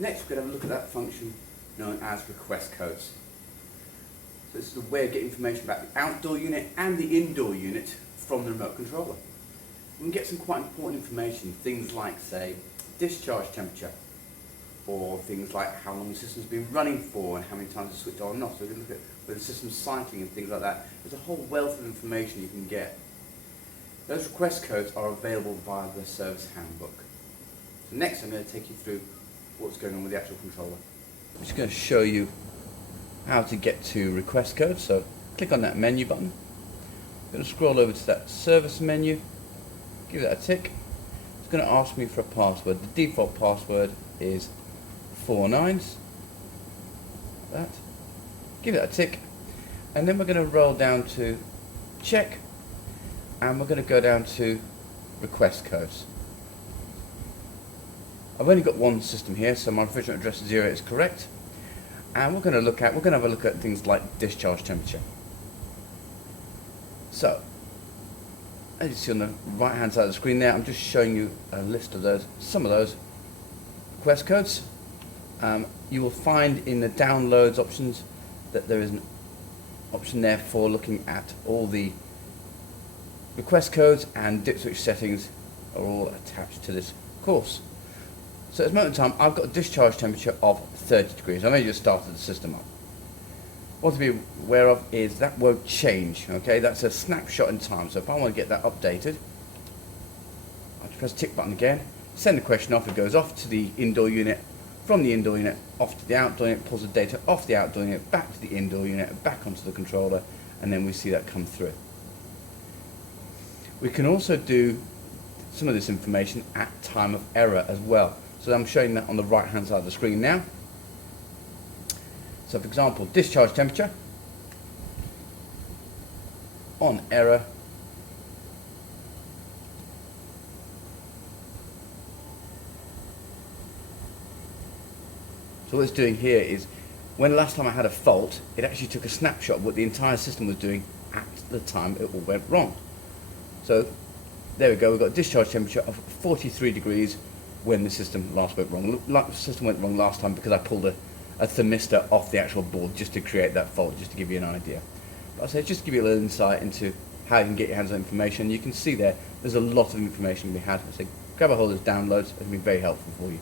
Next we're going to look at that function known as request codes. So this is a way of getting information about the outdoor unit and the indoor unit from the remote controller. We can get some quite important information, things like, say, discharge temperature, or things like how long the system's been running for and how many times it's switched on and off. So we can look at whether the system's cycling and things like that. There's a whole wealth of information you can get. Those request codes are available via the service handbook. So next I'm going to take you through what's going on with the actual controller. I'm just going to show you how to get to request codes. So click on that menu button. I'm going to scroll over to that service menu, give that a tick. It's going to ask me for a password. The default password is 4 9s. That. Give it a tick. And then we're going to roll down to check, and we're going to go down to request codes. I've only got one system here, so my refrigerant address 0 is correct. And we're going to have a look at things like discharge temperature. So, as you see on the right hand side of the screen there, I'm just showing you a list of those, some of those request codes. You will find in the downloads options that there is an option there for looking at all the request codes, and dip switch settings are all attached to this course. So at this moment in time I've got a discharge temperature of 30 degrees. I've only just started the system up. What to be aware of is that won't change, okay? That's a snapshot in time. So if I want to get that updated, I have to press the tick button again, send the question off, it goes off to the indoor unit, from the indoor unit off to the outdoor unit, pulls the data off the outdoor unit, back to the indoor unit, back onto the controller, and then we see that come through. We can also do some of this information at time of error as well. So I'm showing that on the right hand side of the screen now. So for example, discharge temperature on error So what it's doing here is, when the last time I had a fault, it actually took a snapshot of what the entire system was doing at the time it all went wrong. So there we go, we've got a discharge temperature of 43 degrees when the system last went wrong. The system went wrong last time because I pulled a thermistor off the actual board just to create that fault, just to give you an idea. But I say just to give you a little insight into how you can get your hands on information. You can see there's a lot of information we had. I say grab a hold of those downloads, it's been very helpful for you.